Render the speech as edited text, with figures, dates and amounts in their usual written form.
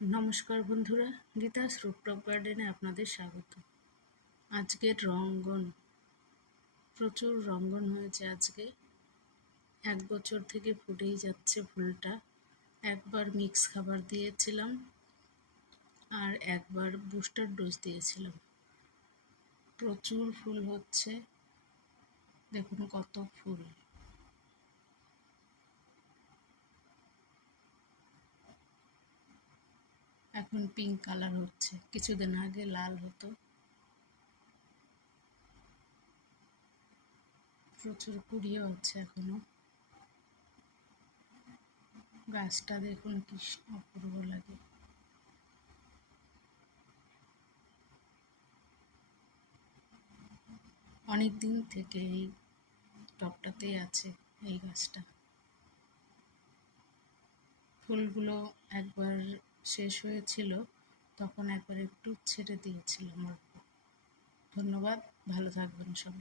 নমস্কার বন্ধুরা, গীতাস রুপটপ গার্ডেনে আপনাদের স্বাগত। আজকের রঙ্গন, প্রচুর রঙ্গন হয়েছে আজকে। 1 বছর থেকে ফুটেই যাচ্ছে ফুলটা। একবার মিক্স খাবার দিয়েছিলাম আর একবার বুস্টার ডোজ দিয়েছিলাম। প্রচুর ফুল হচ্ছে, দেখুন কত ফুল। এখন পিঙ্ক কালার হচ্ছে, কিছুদিন আগে লাল হতো। প্রচুর কুড়িও আছে এখনো। গাছটা দেখুন কি অপূর্ব লাগে। অনেক দিন থেকে এই টবটাতেই আছে এই গাছটা। ফুলগুলো একবার শেষ হয়েছিল, তখন একবার একটু ছেড়ে দিয়েছিলাম অল্প। ধন্যবাদ, ভালো থাকবেন সবাই।